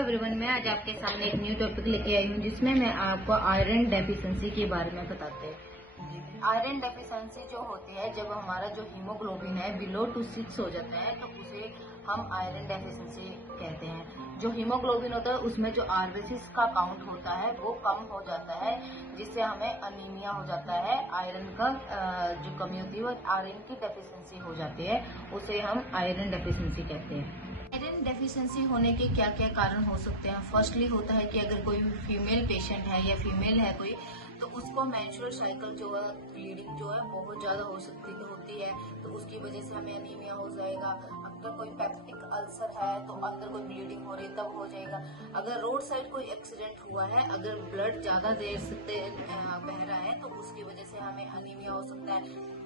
Everyone, मैं आज आपके सामने एक न्यू टॉपिक लेके आई हूँ जिसमें मैं आपको आयरन डेफिशिएंसी के बारे में बताते हैं। आयरन डेफिशिएंसी जो होती है, जब हमारा जो हीमोग्लोबिन है बिलो टू 6 हो जाता है तो उसे हम आयरन डेफिशिएंसी कहते हैं। जो हीमोग्लोबिन होता है उसमें जो आरबीसीज का काउंट होता है वो कम हो जाता है, जिससे हमें अनीमिया हो जाता है। आयरन का जो कमी होती है वो आयरन की डेफिशिएंसी हो जाती है, उसे हम आयरन डेफिशिएंसी कहते हैं। आयरन डेफिशिएंसी होने के क्या क्या कारण हो सकते हैं। फर्स्टली होता है कि अगर कोई फीमेल पेशेंट है या फीमेल है कोई, तो उसको मेंस्ट्रुअल साइकिल जो है, ब्लीडिंग जो है बहुत ज्यादा होती है तो उसकी वजह से हमें अनीमिया हो जाएगा। अगर कोई पेप्टिक अल्सर है तो अंदर कोई ब्लीडिंग हो रही है तब हो जाएगा। अगर रोड साइड कोई एक्सीडेंट हुआ है, अगर ब्लड ज्यादा देर से बह रहा है तो उसकी वजह से हमें अनीमिया हो सकता है।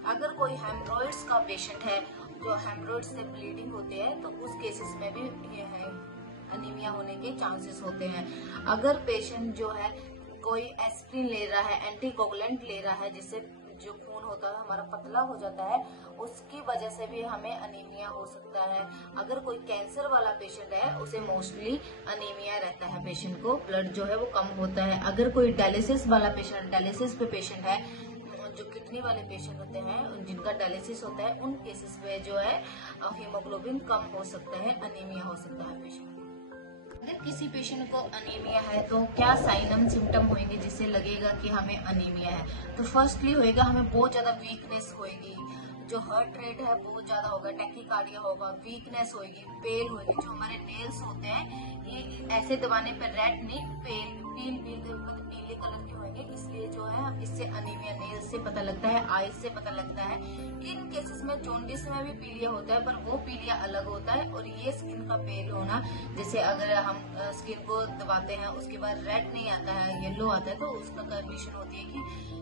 अगर कोई हेमरोइड्स का पेशेंट है, जो हेमरोइड से ब्लीडिंग होती है, तो उस केसेस में भी अनीमिया होने के चांसेस होते हैं। अगर पेशेंट जो है कोई एस्प्रिन ले रहा है, एंटीकोगुलेंट ले रहा है, जिससे जो खून होता है हमारा पतला हो जाता है, उसकी वजह से भी हमें अनीमिया हो सकता है। अगर कोई कैंसर वाला पेशेंट है, उसे मोस्टली अनीमिया रहता है, पेशेंट को ब्लड जो है वो कम होता है। अगर कोई डायलिसिस वाला पेशेंट, डायलिसिस पे पेशेंट है, जो किडनी वाले पेशेंट होते हैं जिनका डायलिसिस होता है, उन केसेस में जो है हीमोग्लोबिन कम हो सकता है, अनीमिया हो सकता है पेशेंट। अगर किसी पेशेंट को अनीमिया है तो क्या साइन एंड सिम्टम होंगे जिससे लगेगा कि हमें अनीमिया है। तो फर्स्टली होएगा हमें बहुत ज्यादा वीकनेस होएगी, जो हार्ट रेट है बहुत ज्यादा होगा, टैकीकार्डिया होगा, वीकनेस होगी, पेल होगी। जो हमारे नेल्स होते हैं ये ऐसे दबाने पर रेड नहीं, पीले कलर के होंगे, इसलिए जो है इससे अनीमिया नेल्स से पता लगता है, आईज से पता लगता है। इन केसेस में जॉन्डिस में भी पीलिया होता है, पर वो पीलिया अलग होता है। और ये स्किन का पेल होना, जैसे अगर हम स्किन को दबाते हैं उसके बाद रेड नहीं आता है, येलो आता है, तो उसका कंडीशन होती है कि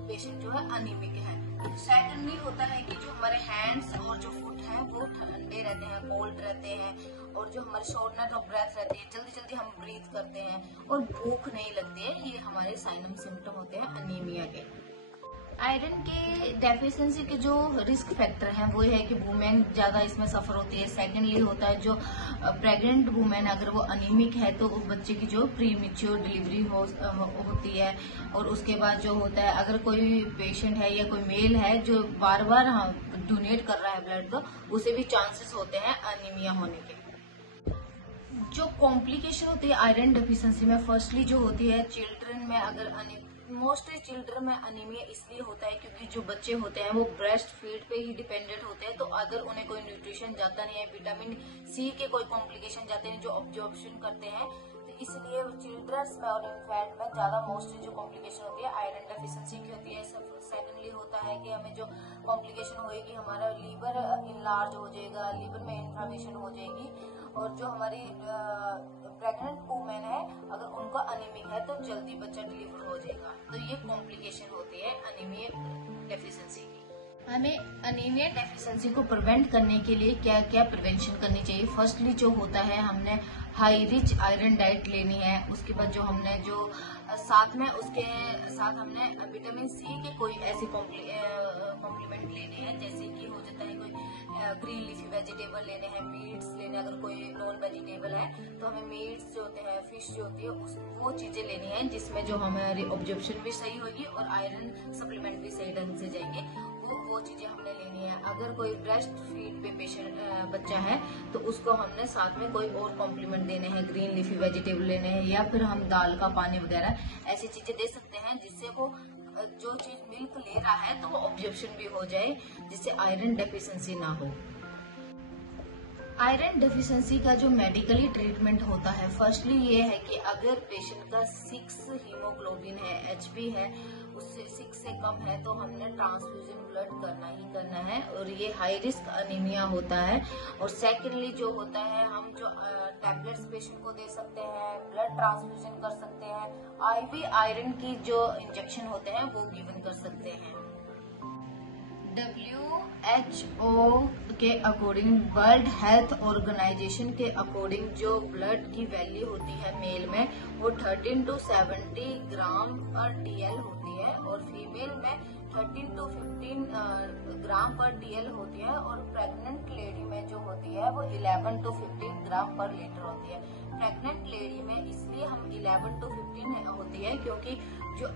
पेशेंट जो है अनीमिक है। सेकंडली होता है कि जो हमारे हैंड्स और जो फुट है वो ठंडे रहते हैं, कोल्ड रहते हैं, और जो हमारी शॉर्टनेस ऑफ ब्रेथ रहती है, जल्दी जल्दी हम ब्रीथ करते हैं और भूख नहीं लगती है। ये हमारे साइन एंड सिम्टम होते हैं अनीमिया के। आयरन के डेफिशिएंसी के जो रिस्क फैक्टर हैं वो है कि वुमेन ज्यादा इसमें सफर होती है। सेकेंडली होता है जो प्रेग्नेंट वुमेन, अगर वो अनीमिक है तो उस बच्चे की जो प्रीमेच्योर डिलीवरी होती है। और उसके बाद जो होता है, अगर कोई पेशेंट है या कोई मेल है जो बार बार डोनेट कर रहा है ब्लड, तो उसे भी चांसेस होते हैं अनीमिया होने के। जो कॉम्प्लिकेशन होती है आयरन डेफिशिएंसी में, फर्स्टली जो होती है चिल्ड्रन में, अगर मोस्टली चिल्ड्रन में अनीमिया इसलिए होता है क्योंकि जो बच्चे होते हैं वो ब्रेस्ट फीड पे ही डिपेंडेंट होते हैं, तो अदर उन्हें कोई न्यूट्रिशन जाता नहीं है, विटामिन सी के कोई कॉम्प्लिकेशन जाते हैं जो ऑब्जॉर्प्शन करते हैं, तो इसलिए चिल्ड्रंस में और इन्फेंट में ज्यादा मोस्टली जो कॉम्प्लिकेशन होती है आयरन डेफिशिएंसी की होती है। सेकेंडली होता है कि हमें जो कॉम्प्लिकेशन होगी, हमारा लीवर इनलार्ज हो जाएगा, लीवर में इन्फ्लेमेशन हो जाएगी। और जो हमारी प्रेग्नेंट वुमेन है, अगर उनका अनीमिक है तो जल्दी बच्चा डिलीवर हो जाएगा। तो ये कॉम्प्लिकेशन होती है अनीमिया डेफिशिएंसी की। हमें अनीमिया डेफिशिएंसी को प्रिवेंट करने के लिए क्या क्या प्रिवेंशन करनी चाहिए। फर्स्टली जो होता है, हमने हाई रिच आयरन डाइट लेनी है। उसके बाद जो हमने जो साथ में उसके साथ हमने विटामिन सी के कोई ऐसे कॉम्प्लीमेंट लेने हैं, जैसे कि हो जाता है कोई ग्रीन लीफी वेजिटेबल लेने हैं, मीट्स लेने, अगर कोई नॉन वेजिटेबल है तो हमें मीट्स जो होते हैं, फिश जो होती है, वो चीजें लेनी है जिसमें जो हमारी ऑब्जॉर्प्शन भी सही होगी और आयरन सप्लीमेंट भी सही ढंग से जाएंगे, वो चीजें हमने लेनी है। अगर कोई ब्रेस्ट फीड पे पेशेंट बच्चा है तो उसको हमने साथ में कोई और कॉम्प्लीमेंट देने हैं, ग्रीन लीफी वेजिटेबल लेने हैं, या फिर हम दाल का पानी वगैरह ऐसी चीजें दे सकते हैं जिससे वो जो चीज मिल्क ले रहा है तो वो ऑब्जॉर्प्शन भी हो जाए, जिससे आयरन डेफिशिएंसी ना हो। आयरन डेफिशिएंसी का जो मेडिकली ट्रीटमेंट होता है, फर्स्टली ये है कि अगर पेशेंट का 6 हीमोग्लोबिन है, एचबी है, उससे 6 से कम है, तो हमने ट्रांसफ्यूजन ब्लड करना ही करना है, और ये हाई रिस्क अनीमिया होता है। और सेकेंडली जो होता है, हम जो टैबलेट्स पेशेंट को दे सकते हैं, ब्लड ट्रांसफ्यूजन कर सकते हैं, आईवी आयरन की जो इंजेक्शन होते हैं वो गिवन कर सकते हैं। WHO के अकॉर्डिंग, वर्ल्ड हेल्थ ऑर्गेनाइजेशन के अकॉर्डिंग, जो ब्लड की वैल्यू होती है मेल में वो 13 to 70 ग्राम पर DL होती है, और फीमेल में 13 to 15 ग्राम पर DL होती है, और प्रेग्नेंट लेडी में जो होती है वो 11 to 15 ग्राम पर लीटर होती है। प्रेग्नेंट लेडी में इसलिए हम 11 to 15 होती है क्योंकि जो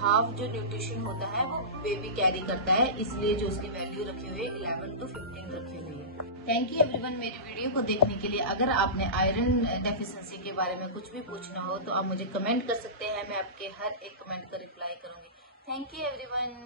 हाफ जो न्यूट्रिशन होता है वो बेबी कैरी करता है, इसलिए जो उसकी वैल्यू रखी हुई है 11 to 15 रखी हुई है। थैंक यू एवरीवन मेरी वीडियो को देखने के लिए। अगर आपने आयरन डेफिशिएंसी के बारे में कुछ भी पूछना हो तो आप मुझे कमेंट कर सकते हैं, मैं आपके हर एक कमेंट का रिप्लाई करूंगी। Thank you everyone.